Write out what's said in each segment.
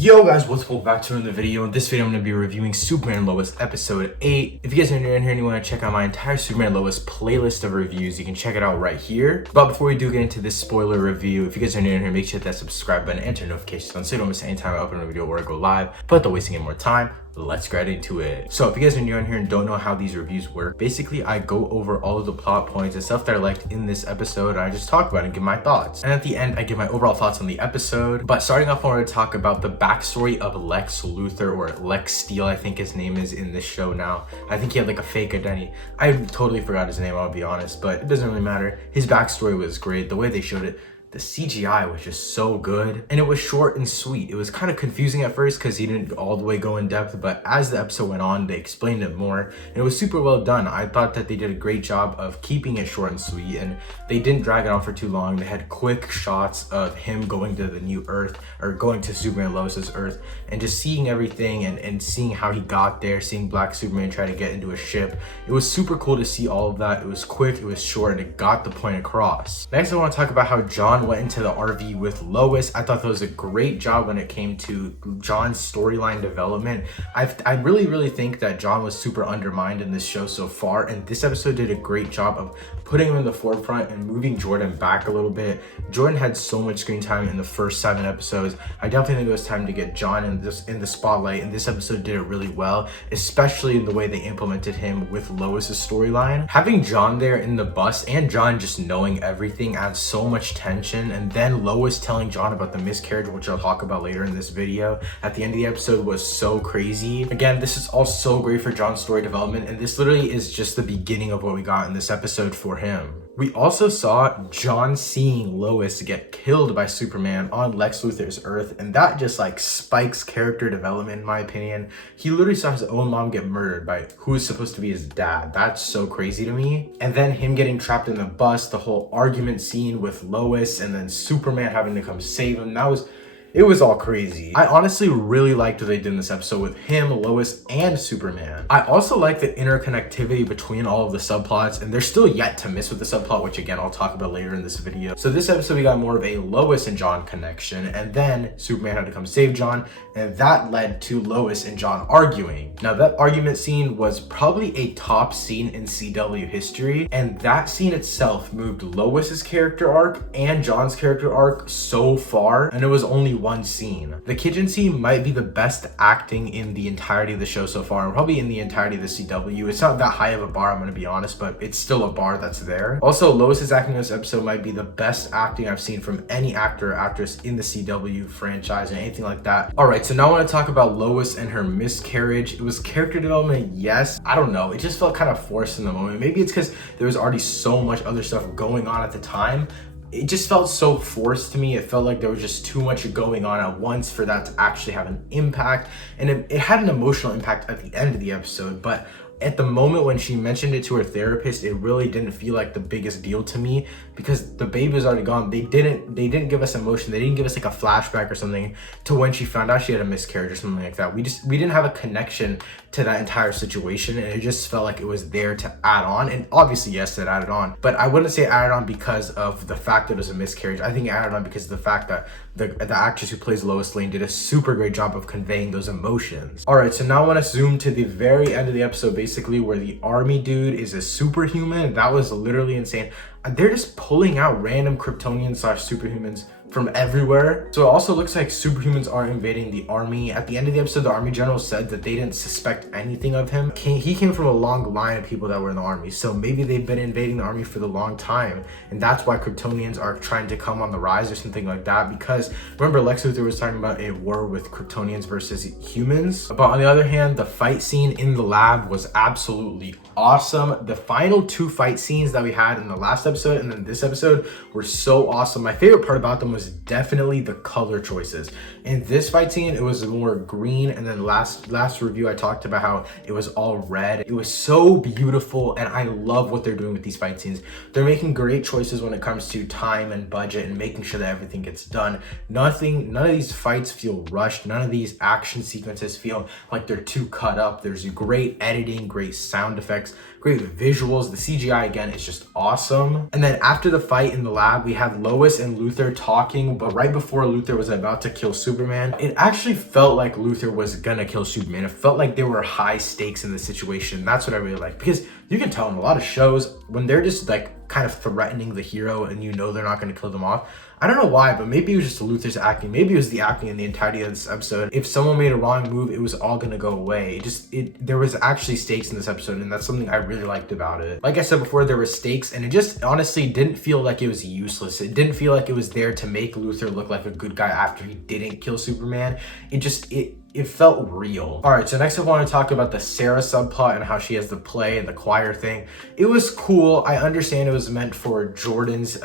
Yo guys, what's up? Welcome back to another video. In this video, I'm going to be reviewing Superman and Lois episode 8. If you guys are new in here and you want to check out my entire Superman and Lois playlist of reviews, you can check it out right here. But before we do get into this spoiler review, if you guys are new in here, make sure to hit that subscribe button and turn notifications on so you don't miss any time I upload a video or I go live. But without wasting any more time, let's get into it. So if you guys are new in here and don't know how these reviews work, basically I go over all of the plot points and stuff that I liked in this episode and I just talk about it and give my thoughts. And at the end, I give my overall thoughts on the episode. But starting off, I want to talk about the backstory of Lex Luthor, or Lex Steel, I think his name is in this show now. I think he had like a fake identity. I totally forgot his name, I'll be honest, but it doesn't really matter. His backstory was great. The way they showed it, the CGI was just so good, and it was short and sweet. It was kind of confusing at first because he didn't all the way go in depth, but as the episode went on, they explained it more, and it was super well done. I thought that they did a great job of keeping it short and sweet, and they didn't drag it on for too long. They had quick shots of him going to the new Earth, or going to Superman and Lois's Earth, and just seeing everything and seeing how he got there, seeing Black Superman try to get into a ship. It was super cool to see all of that. It was quick, it was short, and it got the point across. Next, I want to talk about how John went into the RV with Lois. I thought that was a great job when it came to John's storyline development. I really think that John was super undermined in this show so far, and this episode did a great job of putting him in the forefront and moving Jordan back a little bit. Jordan had so much screen time in the first 7 episodes. I definitely think it was time to get John in the spotlight, and this episode did it really well, especially in the way they implemented him with Lois's storyline. Having John there in the bus and John just knowing everything adds so much tension, and then Lois telling John about the miscarriage, which I'll talk about later in this video, at the end of the episode was so crazy. Again, this is all so great for John's story development, and this literally is just the beginning of what we got in this episode for him. We also saw John seeing Lois get killed by Superman on Lex Luthor's Earth, and that just like spikes character development in my opinion. He literally saw his own mom get murdered by who is supposed to be his dad. That's so crazy to me. And then him getting trapped in the bus, the whole argument scene with Lois, and then Superman having to come save him. It was all crazy. I honestly really liked what they did in this episode with him, Lois, and Superman. I also like the interconnectivity between all of the subplots, and they're still yet to miss with the subplot, which again, I'll talk about later in this video. So this episode, we got more of a Lois and John connection, and then Superman had to come save John, and that led to Lois and John arguing. Now that argument scene was probably a top scene in CW history, and that scene itself moved Lois's character arc and John's character arc so far, and it was only one scene. The kitchen scene might be the best acting in the entirety of the show so far, and probably in the entirety of the CW. It's not that high of a bar, I'm gonna be honest, but it's still a bar that's there. Also, Lois's acting in this episode might be the best acting I've seen from any actor or actress in the CW franchise or anything like that. Alright, so now I want to talk about Lois and her miscarriage. It was character development, yes. I don't know, it just felt kind of forced in the moment. Maybe it's because there was already so much other stuff going on at the time. It just felt so forced to me. It felt like there was just too much going on at once for that to actually have an impact. And it had an emotional impact at the end of the episode, but at the moment when she mentioned it to her therapist, it really didn't feel like the biggest deal to me because the baby was already gone. They didn't give us emotion. They didn't give us like a flashback or something to when she found out she had a miscarriage or something like that. We didn't have a connection to that entire situation, and it just felt like it was there to add on. And obviously, yes, it added on, but I wouldn't say it added on because of the fact that it was a miscarriage. I think it added on because of the fact that the actress who plays Lois Lane did a super great job of conveying those emotions. All right, so now I want to zoom to the very end of the episode, basically where the army dude is a superhuman. That was literally insane. They're just pulling out random Kryptonians / superhumans from everywhere. So it also looks like superhumans are invading the army. At the end of the episode, the army general said that they didn't suspect anything of him. He came from a long line of people that were in the army. So maybe they've been invading the army for the long time. And that's why Kryptonians are trying to come on the rise or something like that. Because remember, Lex Luthor was talking about a war with Kryptonians versus humans. But on the other hand, the fight scene in the lab was absolutely awesome. The final 2 fight scenes that we had in the last episode and then this episode were so awesome. My favorite part about them was definitely the color choices. In this fight scene, it was more green, and then last review I talked about how it was all red. It was so beautiful, and I love what they're doing with these fight scenes. They're making great choices when it comes to time and budget and making sure that everything gets done. None of these fights feel rushed. None of these action sequences feel like they're too cut up. There's great editing, great sound effects, great visuals. The CGI again is just awesome. And then after the fight in the lab, we have Lois and Luthor talk talking, but right before Luthor was about to kill Superman, it actually felt like Luthor was gonna kill Superman. It felt like there were high stakes in the situation. That's what I really like, because you can tell in a lot of shows when they're just like kind of threatening the hero and you know they're not going to kill them off. I don't know why, but maybe it was just Luther's acting. Maybe it was the acting in the entirety of this episode. If someone made a wrong move, it was all gonna go away. There was actually stakes in this episode, and that's something I really liked about it. Like I said before, there were stakes, and it just honestly didn't feel like it was useless. It didn't feel like it was there to make Luthor look like a good guy after he didn't kill Superman. It felt real. All right, so next I want to talk about the Sarah subplot and how she has the play and the choir thing. It was cool. I understand it was meant for Jordan's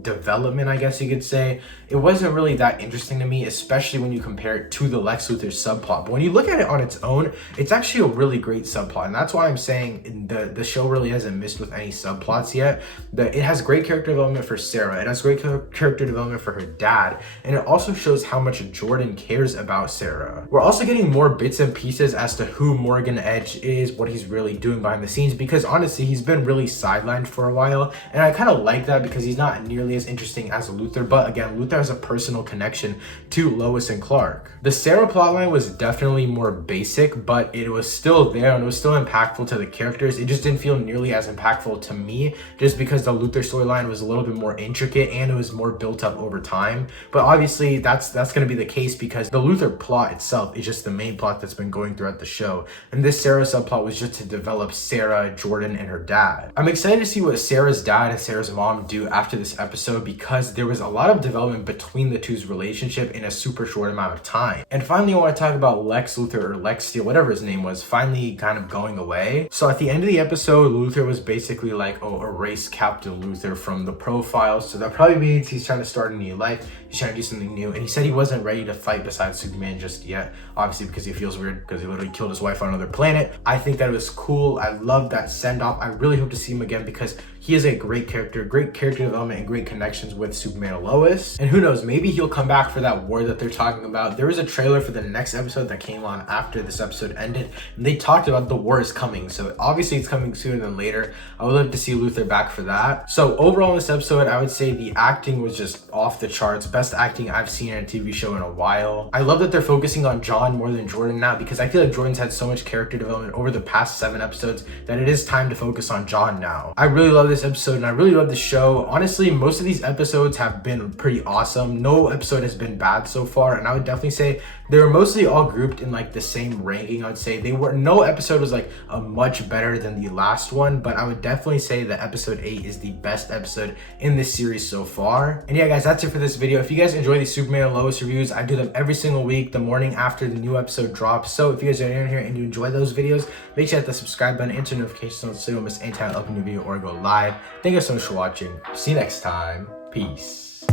development, I guess you could say. It wasn't really that interesting to me, especially when you compare it to the Lex Luthor subplot. But when you look at it on its own, it's actually a really great subplot. And that's why I'm saying the show really hasn't missed with any subplots yet. It has great character development for Sarah. It has great character development for her dad. And it also shows how much Jordan cares about Sarah. We're also getting more bits and pieces as to who Morgan Edge is, what he's really doing behind the scenes, because honestly, he's been really sidelined for a while. And I kind of like that because he's not nearly as interesting as Luthor. But again, Luthor has a personal connection to Lois and Clark. The Sarah plotline was definitely more basic, but it was still there and it was still impactful to the characters. It just didn't feel nearly as impactful to me just because the Luthor storyline was a little bit more intricate and it was more built up over time. But obviously that's going to be the case because the Luthor plot itself is just the main plot that's been going throughout the show. And this Sarah subplot was just to develop Sarah, Jordan, and her dad. I'm excited to see what Sarah's dad and Sarah's mom do after this episode because there was a lot of development between the two's relationship in a super short amount of time. And finally, I want to talk about Lex Luthor or Lex Steel, whatever his name was, finally kind of going away. So at the end of the episode, Luthor was basically like, oh, erase Captain Luthor from the profile. So that probably means he's trying to start a new life. He's trying to do something new. And he said he wasn't ready to fight beside Superman just yet. Obviously, because he feels weird because he literally killed his wife on another planet. I think that it was cool. I love that send-off. I really hope to see him again because he is a great character development, and great connections with Superman and Lois. And who knows, maybe he'll come back for that war that they're talking about. There was a trailer for the next episode that came on after this episode ended, and they talked about the war is coming. So obviously it's coming sooner than later. I would love to see Luthor back for that. So overall in this episode, I would say the acting was just off the charts. Best acting I've seen in a TV show in a while. I love that they're focusing on John more than Jordan now because I feel like Jordan's had so much character development over the past 7 episodes that it is time to focus on John now. I really love this episode and I really love the show. Honestly, most of these episodes have been pretty awesome. No episode has been bad so far, and I would definitely say they were mostly all grouped in like the same ranking. I would say no episode was like a much better than the last one, but I would definitely say that episode 8 is the best episode in this series so far. And yeah, guys, that's it for this video. If you guys enjoy these Superman and Lois reviews, I do them every single week, the morning after the new episode drops. So if you guys are in here and you enjoy those videos, make sure to hit the subscribe button and turn notifications so you don't miss any time I upload a new video or go live. Thank you so much for watching. See you next time. Peace.